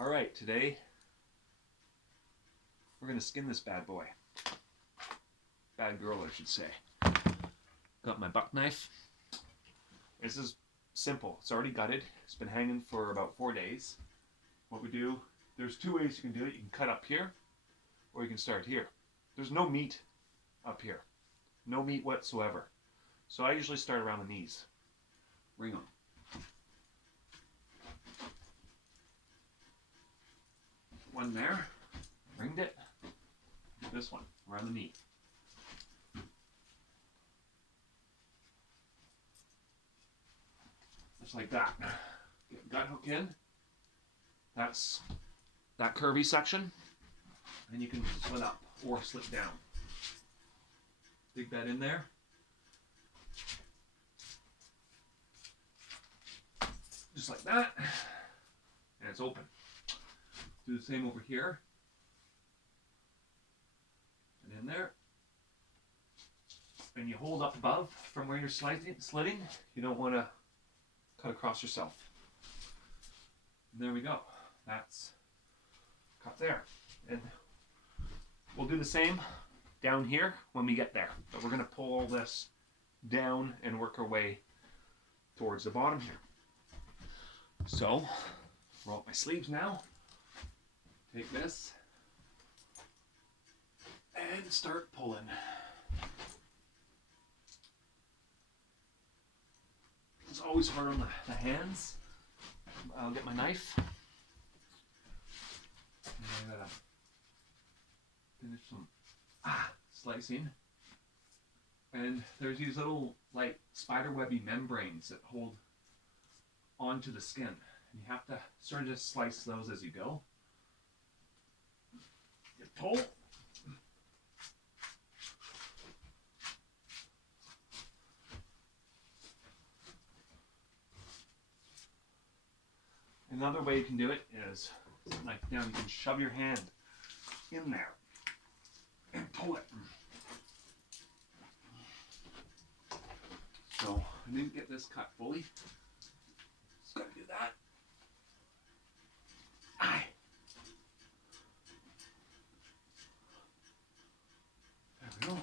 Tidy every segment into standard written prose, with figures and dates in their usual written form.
Alright, today we're going to skin this bad boy. Bad girl, I should say. Got my buck knife. This is simple. It's already gutted. It's been hanging for about 4 days. What we do, there's two ways you can do it. You can cut up here, or you can start here. There's no meat up here. No meat whatsoever. So I usually start around the knees. Ring them. One there, ringed it. This one, around the knee. Just like that. Get gut hook in. That's that curvy section. And you can slit up or slit down. Dig that in there. Just like that. And it's open. Do the same over here. And in there. And you hold up above from where you're slitting. You don't want to cut across yourself. And there we go. That's cut there. And we'll do the same down here when we get there. But we're going to pull all this down and work our way towards the bottom here. So, roll up my sleeves now. Take this and start pulling. It's always hard on the hands. I'll get my knife. And I gotta finish some slicing. And there's these little like spider webby membranes that hold onto the skin. And you have to sort of just slice those as you go. You pull. Another way you can do it is like now you can shove your hand in there and pull it. So I didn't get this cut fully. Just gotta do that. Aye. There we go.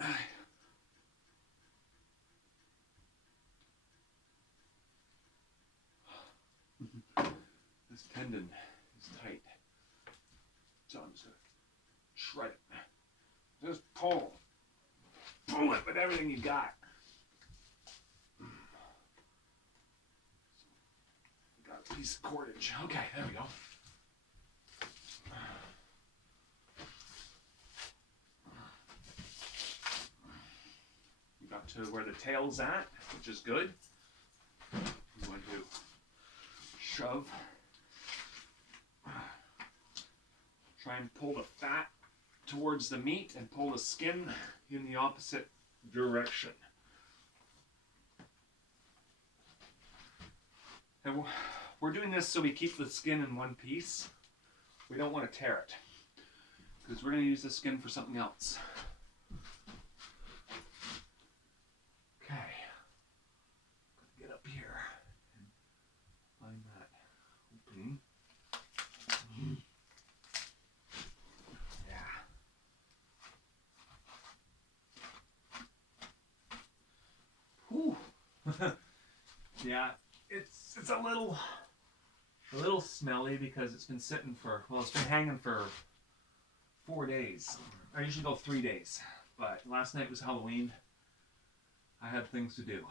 Aye. This tendon is tight. So I'm just gonna shred it. Just pull. Pull it with everything you got. Got a piece of cordage. Okay, there we go. You got to where the tail's at, which is good. You want to shove. Try and pull the fat towards the meat and pull the skin in the opposite direction. And we're doing this so we keep the skin in one piece. We don't want to tear it because we're going to use the skin for something else. Okay. Get up here and find that opening. Yeah, it's a little smelly because it's been sitting for, well, it's been hanging for 4 days. I usually go 3 days, but last night was Halloween. I had things to do.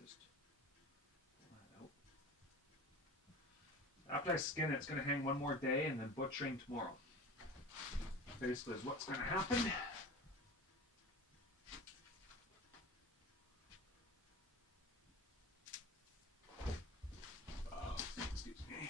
Just pull that out. After I skin it, it's going to hang one more day and then butchering tomorrow. Basically is what's going to happen. Excuse me.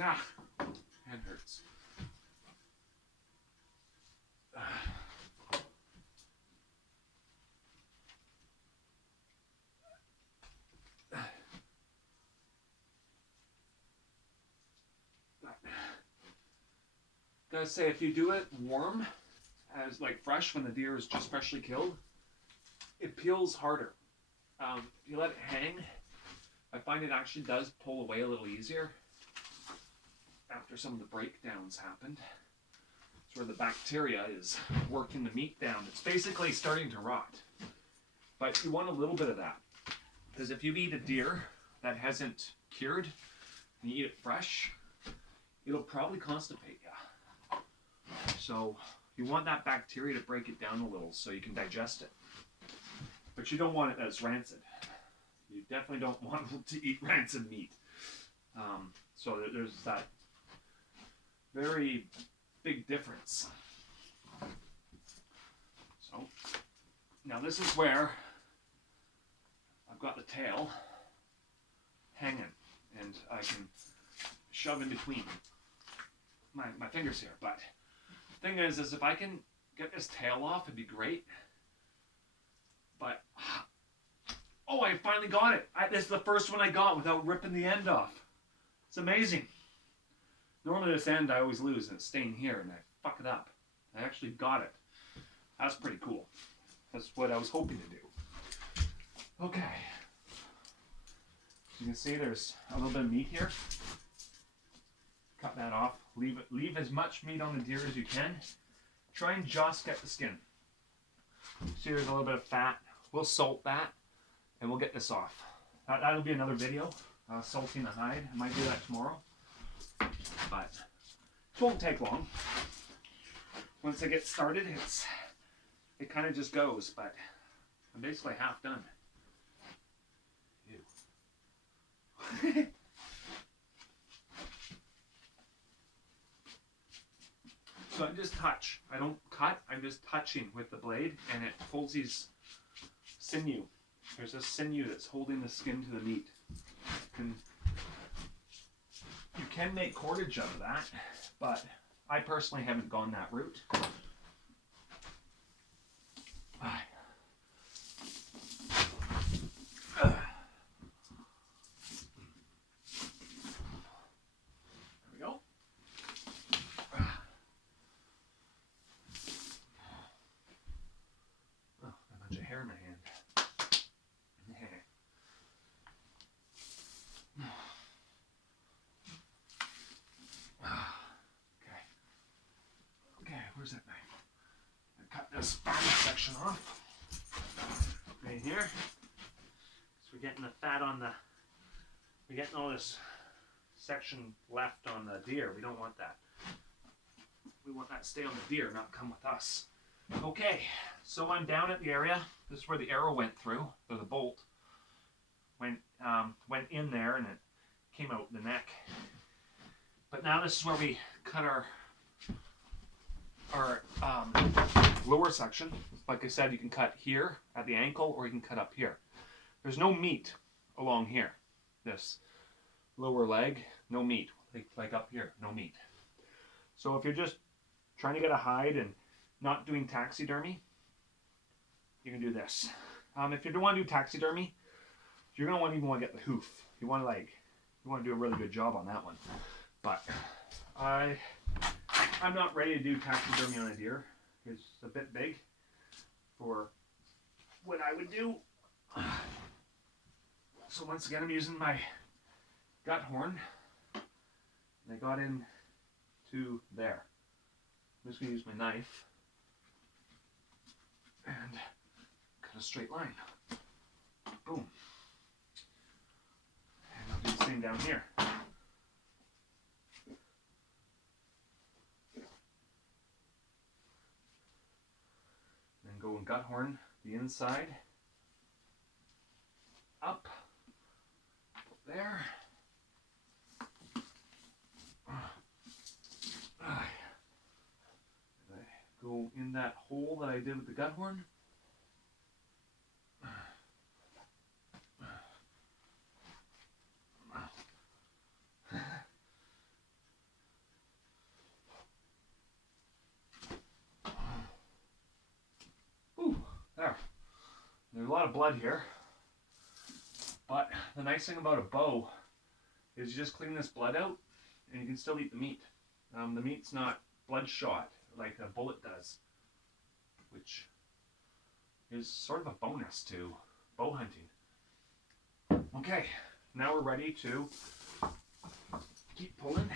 Ah, hand hurts. Gotta say, if you do it warm, as like fresh when the deer is just freshly killed, it peels harder. If you let it hang, I find it actually does pull away a little easier after some of the breakdowns happened. It's where the bacteria is working the meat down. It's basically starting to rot. But you want a little bit of that. Because if you eat a deer that hasn't cured and you eat it fresh, it'll probably constipate you. So you want that bacteria to break it down a little so you can digest it. But you don't want it as rancid. You definitely don't want to eat rancid meat. So there's that very big difference. So now this is where I've got the tail hanging and I can shove in between my fingers here. But the thing is if I can get this tail off, it'd be great. But, oh, I finally got it. This is the first one I got without ripping the end off. It's amazing. Normally this end I always lose and it's staying here and I fuck it up. I actually got it. That's pretty cool. That's what I was hoping to do. Okay. You can see there's a little bit of meat here. Cut that off. Leave as much meat on the deer as you can. Try and just get the skin. See, there's a little bit of fat. We'll salt that and we'll get this off. That'll be another video, salting the hide. I might do that tomorrow, but it won't take long. Once I get started, it kind of just goes, but I'm basically half done. Ew. So I just touch. I don't cut. I'm just touching with the blade, and it holds these sinew. There's a sinew that's holding the skin to the meat. And you can make cordage out of that, but I personally haven't gone that route. Hair in my hand. Okay, where's that knife? I cut this bottom section off. Right here. So we're getting the fat on the, we're getting all this section left on the deer. We don't want that. We want that to stay on the deer, not come with us. Okay, so I'm down at the area. This is where the arrow went through, or the bolt went in there, and it came out the neck. But now this is where we cut our lower section. Like I said, you can cut here at the ankle, or you can cut up here. There's no meat along here. This lower leg, no meat. Like up here, no meat. So if you're just trying to get a hide and not doing taxidermy, you can do this. If you don't want to do taxidermy, you're gonna even want to get the hoof. You want to do a really good job on that one. But I'm not ready to do taxidermy on a deer. It's a bit big for what I would do. So once again, I'm using my gut horn, and I got in to there. I'm just gonna use my knife and cut a straight line. Boom. And I'll do the same down here. And then go and gut horn the inside. Up. There. Go in that hole that I did with the gut horn. blood here. But the nice thing about a bow is you just clean this blood out and you can still eat the meat. The meat's not bloodshot like a bullet does, which is sort of a bonus to bow hunting. Okay, now we're ready to keep pulling.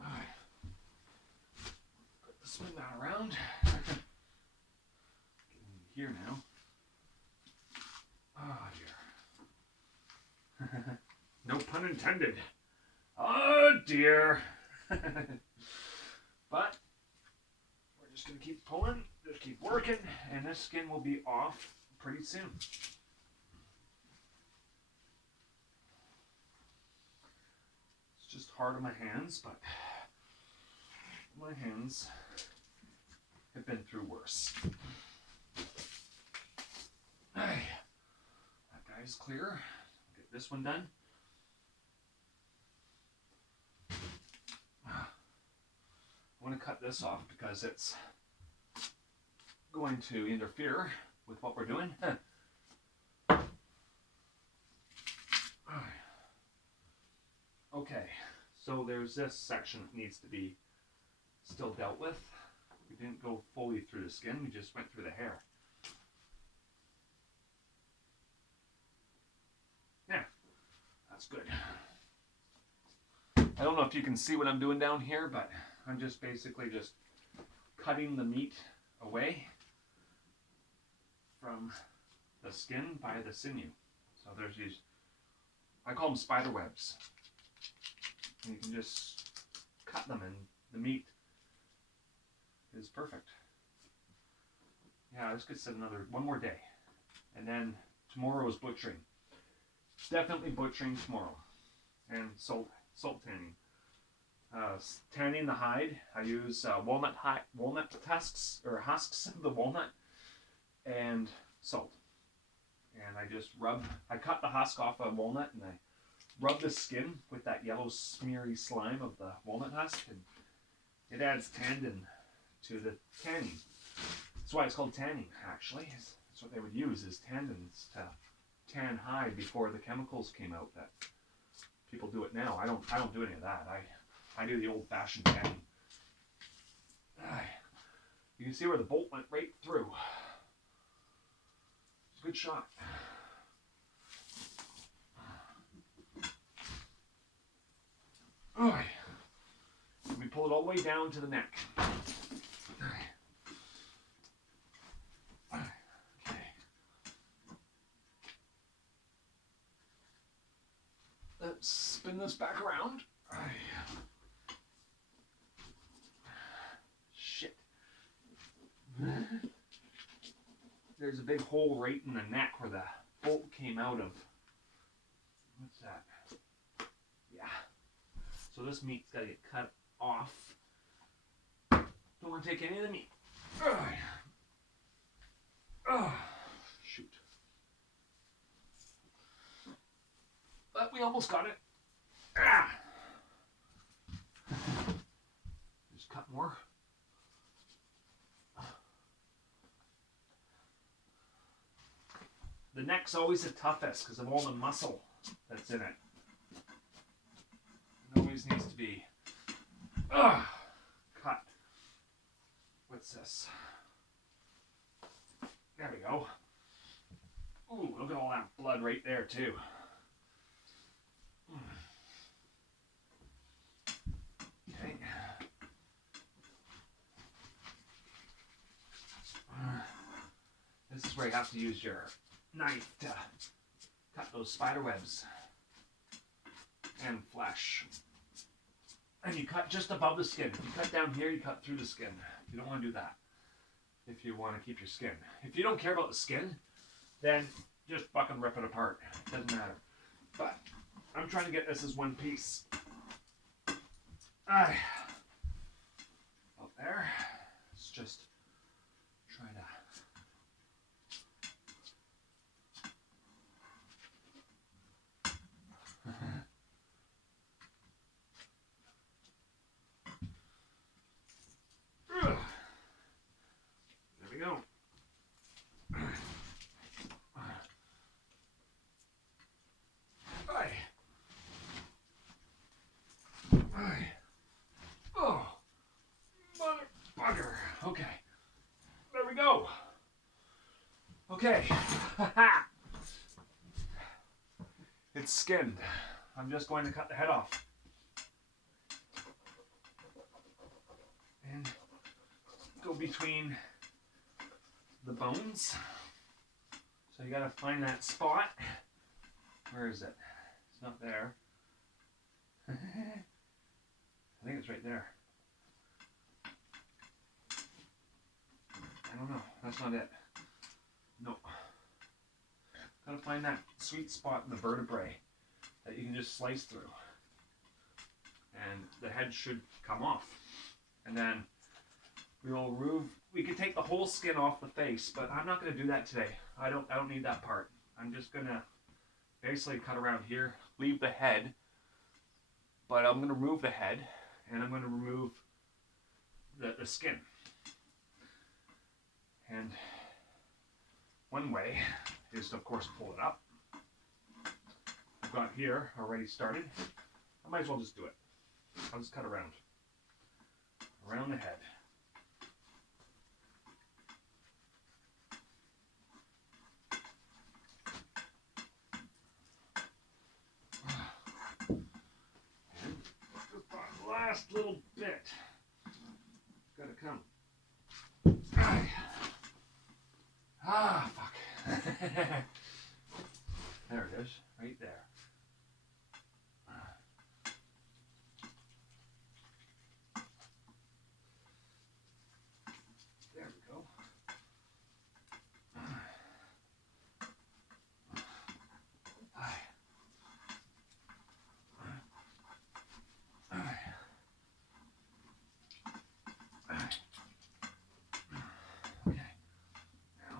All right. Put the swing down around. Getting here now. Oh dear. No pun intended. Oh dear. But we're just going to keep pulling, just keep working, and this skin will be off pretty soon. It's just hard on my hands, but my hands have been through worse. That guy's clear. Get this one done. I want to cut this off because it's going to interfere with what we're doing. Okay, so there's this section that needs to be still dealt with. We didn't go fully through the skin, we just went through the hair. Yeah, that's good. I don't know if you can see what I'm doing down here, but I'm just basically just cutting the meat away from the skin by the sinew. So there's these, I call them spider webs. And you can just cut them and the meat is perfect. Yeah, this could sit one more day. And then tomorrow is butchering. Definitely butchering tomorrow. And salt tanning. Tanning the hide, I use walnut husks of the walnut and salt. And I cut the husk off a walnut and I rub the skin with that yellow smeary slime of the walnut husk, and it adds tannin to the tanning. That's why it's called tanning, actually. That's what they would use, is tannins to tan hide before the chemicals came out that people do it now. I don't do any of that. I do the old-fashioned tanning. You can see where the bolt went right through. It's a good shot. Alright. Let me pull it all the way down to the neck. Okay. Let's spin this back around. Shit. There's a big hole right in the neck where the bolt came out of. What's that? Yeah. So this meat's got to get cut off. Don't want to take any of the meat. Shoot. But we almost got it. Just cut more. The neck's always the toughest because of all the muscle that's in it. It always needs to be cut. What's this? There we go. Ooh, look at all that blood right there too. Okay. This is where you have to use your knife to cut those spider webs and flesh. And you cut just above the skin. If you cut down here, you cut through the skin. You don't want to do that if you want to keep your skin. If you don't care about the skin, then just fucking rip it apart. It doesn't matter. But I'm trying to get this as one piece. Out there. It's just trying to. There we go. Okay. It's skinned. I'm just going to cut the head off. And go between the bones. So you gotta find that spot. Where is it? It's not there. I think it's right there. I don't know. That's not it. No. Gotta find that sweet spot in the vertebrae that you can just slice through. And the head should come off. And then we could take the whole skin off the face, but I'm not gonna do that today. I don't need that part. I'm just gonna basically cut around here, leave the head, but I'm gonna remove the head and I'm gonna remove the skin. And one way is to, of course, pull it up. I've got here already started. I might as well just do it. I'll just cut around the head. And just that last little bit. Gotta come. Ah, fuck. There it is, right there. There we go. Okay. Now.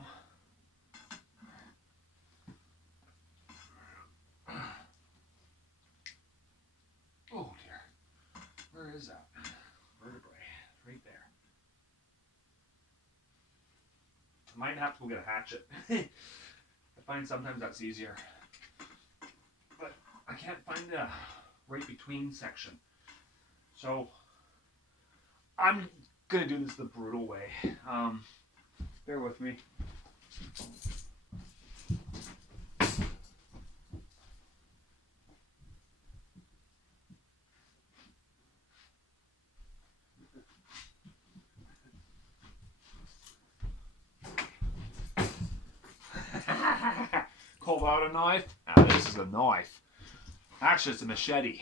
Oh dear. Where is that? Vertebrae. Right there. I might have to go get a hatchet. I find sometimes that's easier. But I can't find the right between section. So I'm gonna do this the brutal way. Bear with me. Call that a knife? Now this is a knife. Actually, it's a machete.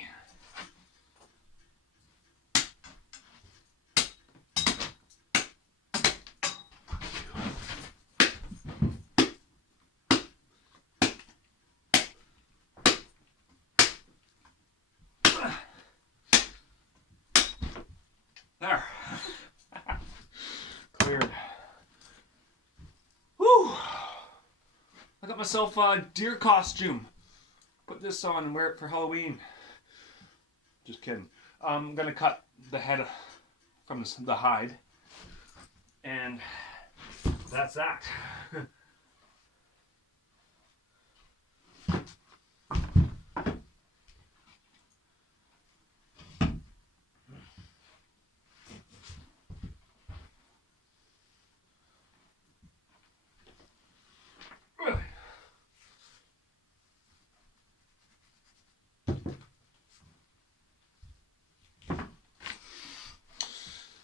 There. Cleared. Whew. I got myself a deer costume. Put this on and wear it for Halloween. Just kidding. I'm gonna cut the head from the hide. And that's that.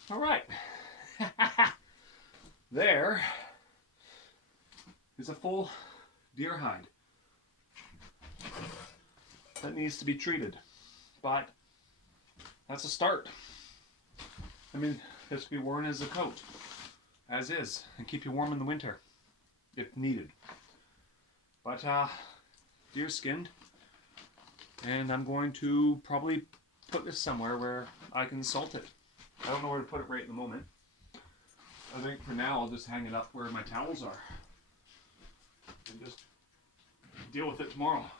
All right. There is a full deer hide that needs to be treated, but that's a start. I mean, this can be worn as a coat, as is, and keep you warm in the winter if needed. But deer skinned, and I'm going to probably put this somewhere where I can salt it. I don't know where to put it right in the moment. I think for now I'll just hang it up where my towels are and just deal with it tomorrow.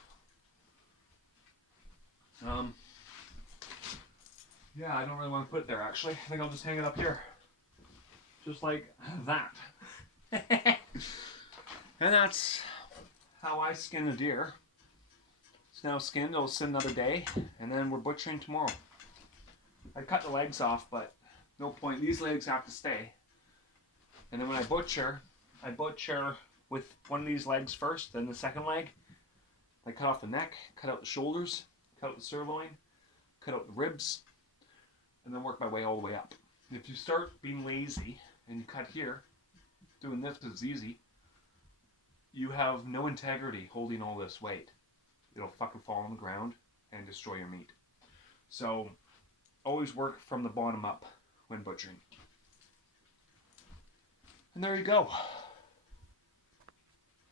Yeah, I don't really want to put it there actually. I think I'll just hang it up here. Just like that. And that's how I skin a deer. It's now skinned, it'll sit another day, and then we're butchering tomorrow. I cut the legs off, but no point. These legs have to stay. And then when I butcher with one of these legs first, then the second leg. I cut off the neck, cut out the shoulders, cut out the sirloin, cut out the ribs, and then work my way all the way up. If you start being lazy and you cut here, doing this because it's easy, you have no integrity holding all this weight. It'll fucking fall on the ground and destroy your meat. So always work from the bottom up when butchering. And there you go.